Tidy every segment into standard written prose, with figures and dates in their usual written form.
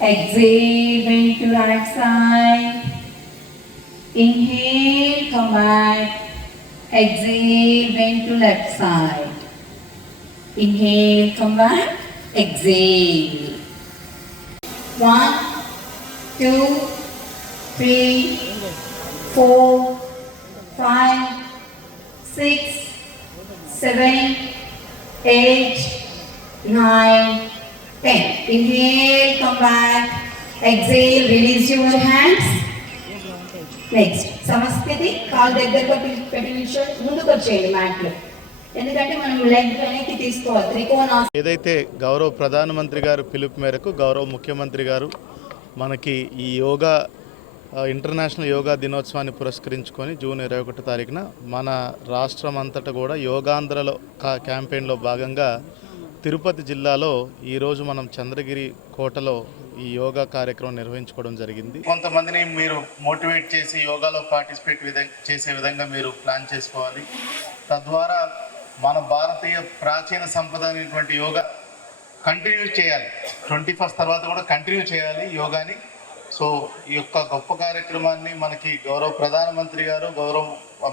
Exhale, bend to right side. Inhale, come back. Exhale, bend to left side. Inhale, come back. Exhale. 1, 2, 3, 4, 5, 6, 7, 8, 9, 10. Inhale, come back. Exhale, release your hands. Next సమస్థితి కాలు దగ్గరగా పెట్టి నిల్చొని ముందుకు వచ్చేయండి మ్యాట్లో. ఎందుకంటే మనం లెగ్ వెనక్కి తీసుకోవాలి. త్రికోణాసనం. ఏదైతే గౌరవ ప్రధానమంత్రి గారు పిలుపు మేరకు గౌరవ ముఖ్యమంత్రి గారు మనకి ఈ యోగా ఇంటర్నేషనల్ యోగా దినోత్సవాన్ని పురస్కరించుకొని జూన్ 21 తారీఖున మన రాష్ట్రం అంతటా కూడా యోగాంధ్రలో క్యాంపెయిన్లో భాగంగా తిరుపతి జిల్లాలో ఈరోజు మనం చంద్రగిరి కోటలో ఈ యోగా కార్యక్రమం నిర్వహించుకోవడం జరిగింది. కొంతమందిని మీరు మోటివేట్ చేసి యోగాలో పార్టిసిపేట్ చేసే విధంగా మీరు ప్లాన్ చేసుకోవాలి. తద్వారా మన భారతీయ ప్రాచీన సంపద అయినటువంటి యోగా కంటిన్యూ చేయాలి. 21 తర్వాత కూడా కంటిన్యూ చేయాలి యోగాని. సో ఈ యొక్క గొప్ప కార్యక్రమాన్ని మనకి గౌరవ ప్రధానమంత్రి గారు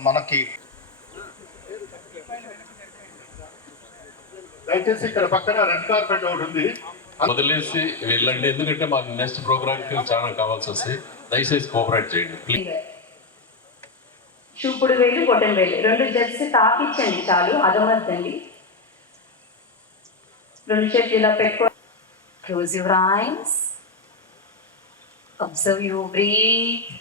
మనకి దయచేసి ఇక్కడ పక్కన రెడ్ కార్పెట్ ఒకటి ఉంది, వదిలేసి వెళ్ళండి. ఎందుకంటే మాకు నెక్స్ట్ ప్రోగ్రామ్ కి చాలా కావాల్సి వస్తాయి. దయచేసి కోఆపరేట్ చేయండి ప్లీజ్. చూపుడు వేలు బొటన్ వేలు రెండు జస్ట్ తాకిచ్చండి చాలు, అదమద్దండి. రెండు చేతులు ఇలా పెట్టుకో. Close your eyes, observe your breath.